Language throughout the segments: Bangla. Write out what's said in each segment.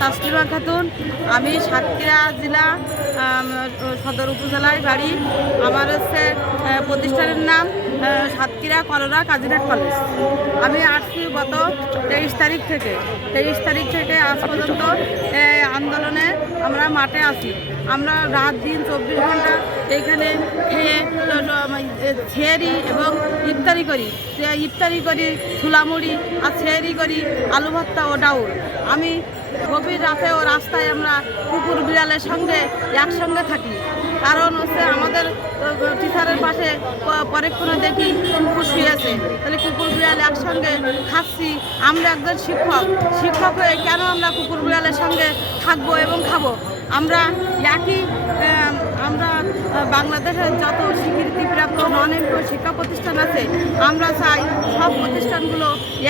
তাসলিমা খাতুন। আমি সাতক্ষীরা জেলা সদর উপজেলায় বাড়ি। আমার হচ্ছে প্রতিষ্ঠানের নাম সাতক্ষীরা করলা কাজিরাট কলেজ। আমি আসছি গত 23 তারিখ থেকে আজ পর্যন্ত আন্দোলনে আমরা মাঠে আছি। আমরা রাত দিন 24 ঘন্টা এইখানে খেয়ে ছেড়ি এবং ইফতারি করি ছোলামুড়ি আর ছেড়ি করি আলু ভর্তা ও ডাউল। আমি গভীর রাতে ও রাস্তায় আমরা কুকুর বিড়ালের সঙ্গে একসঙ্গে থাকি। কারণ হচ্ছে আমাদের টিচারের পাশে পরীক্ষণে দেখি কুকুর শুয়েছে, তাহলে কুকুর বিড়াল একসঙ্গে খাচ্ছি। আমরা একজন শিক্ষক হয়ে কেন আমরা কুকুর বিড়ালের সঙ্গে থাকবো এবং খাবো? আমরা বাংলাদেশের যত স্বীকৃতিপ্রাপ্ত নন-এমপিও শিক্ষা প্রতিষ্ঠান আছে, আমরা চাই সব প্রতিষ্ঠানগুলো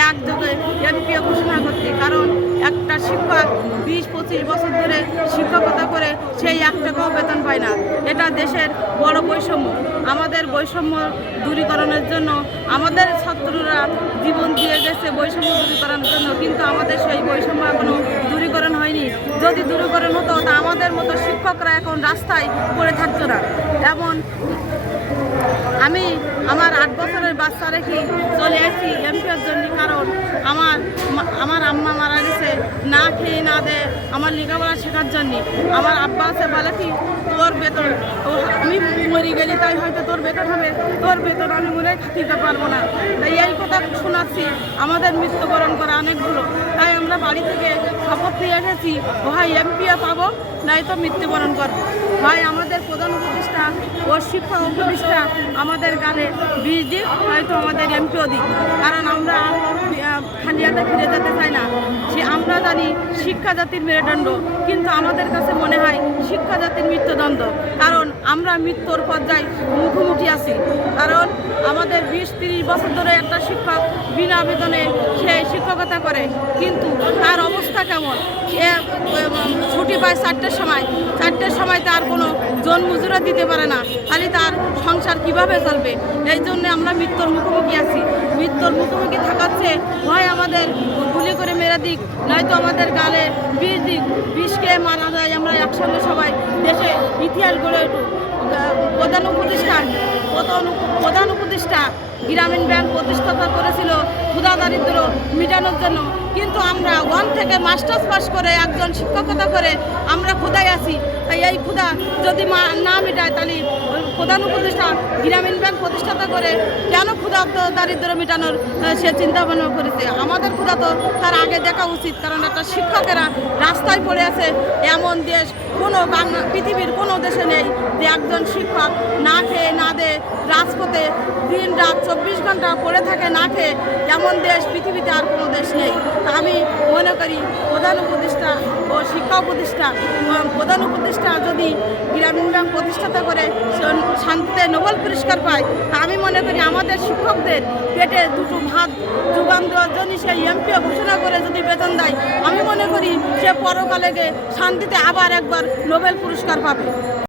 একযোগে এমপিও ঘোষণা করতে। কারণ একটা শিক্ষক 20-25 বছর ধরে শিক্ষকতা করে সেই 1 টাকাও বেতন পায় না। এটা দেশের বড় বৈষম্য। আমাদের বৈষম্য দূরীকরণের জন্য আমাদের ছাত্ররা জীবন দিয়ে গেছে বৈষম্য দূরীকরণের জন্য, কিন্তু আমাদের সেই বৈষম্য এখনও দূরীকরণ হয়নি। যদি দূরীকরণ হতো তা আমাদের মতো শিক্ষকরা এখন রাস্তায় পড়ে থাকতো না। এমন আমি আমার 8 বছরের বাচ্চা রেখে চলে আসি এমপিওর জন্য। কারণ আমার আম্মা মারা গেছে না খেয়ে না দেয় আমার লেখাপড়া শেখার জন্য। আমার আব্বা আছে বলে কি তোর বেতন, আমি মরে গেলি তাই হয়তো তোর বেতন হবে, তোর বেতন আমি মনে দিতে পারবো না। তাই এই কথা শোনাচ্ছি। আমাদের মৃত্যুবরণ করা অনেকগুলো, তাই আমরা বাড়ি থেকে শপথ নিয়ে এসেছি, ভাই এমপিও পাবো নাই তো মৃত্যুবরণ করবো। ভাই আমাদের প্রধান উপদেষ্টা ও শিক্ষক উপদেষ্টা আমাদের গালে বিষ দিক, হয়তো আমাদের এমপিও দিক। কারণ আমরা খালি হাতে ফিরে যেতে চাই না। আমরা জানি শিক্ষা জাতির মেরুদণ্ড, কিন্তু আমাদের কাছে মনে হয় শিক্ষা জাতির মৃত্যুদণ্ড। কারণ আমরা মৃত্যুর পর্যায়ে মুখোমুখি আছি। কারণ আমাদের 20-30 বছর ধরে একটা শিক্ষক বিনা বেতনে সে শিক্ষকতা করে, কিন্তু তার অবস্থা কেমন? সে ছুটি পায় 4টার সময় তার কোনো জনমজুরা দিতে পারে না, খালি তার সংসার কিভাবে চলবে? এই জন্য আমরা মৃত্যুর মুখোমুখি আছি। মৃত্যুর মুখোমুখি থাকাচ্ছে হয় আমাদের গুলি করে মেরে দিক, নয়তো আমাদের গালে বিষ দিক, বিষকে মারা যায়। আমরা একসঙ্গে সবাই দেশে ইতিহাস গড়ে উঠুক। প্রধান উপদেষ্টা গ্রামীণ ব্যাংক প্রতিষ্ঠাতা করেছিল ক্ষুধা দারিদ্র মেটানোর জন্য, কিন্তু আমরা 1 থেকে মাস্টার্স পাস করে একজন শিক্ষকতা করে আমরা ক্ষুধায় আছি। তাই এই ক্ষুধা যদি না মেটায়, তাহলে প্রধান উপদেষ্টা গ্রামীণ ব্যাংক প্রতিষ্ঠাতা করে কেন ক্ষুধা দারিদ্র মেটানোর সে চিন্তা ভাবনা করেছে? আমাদের ক্ষুধা তো তার আগে দেখা উচিত। কারণ একটা শিক্ষকেরা রাস্তায় পড়ে আছে, এমন দেশ পৃথিবীর কোনো দেশে নেই যে একজন শিক্ষক না খেয়ে না দেয় রাজপথে দিন রাত 24 ঘন্টা পড়ে থাকে না খেয়ে। এমন দেশ পৃথিবীতে আর কোনো দেশ নেই। তা আমি মনে করি প্রধান উপদেষ্টা ও শিক্ষা উপদেষ্টা, প্রধান উপদেষ্টা যদি গ্রামীণ ব্যাংক প্রতিষ্ঠাতা করে শান্তিতে নোবেল পুরস্কার পায়, তা আমি মনে করি আমাদের শিক্ষকদের পেটে 2টো ভাত যোগান দেওয়ার জন্য সে এমপিও ঘোষণা করে যদি বেতন দেয়, আমি মনে করি সে পরকালে শান্তিতে আবার একবার নোবেল পুরস্কার পাবে।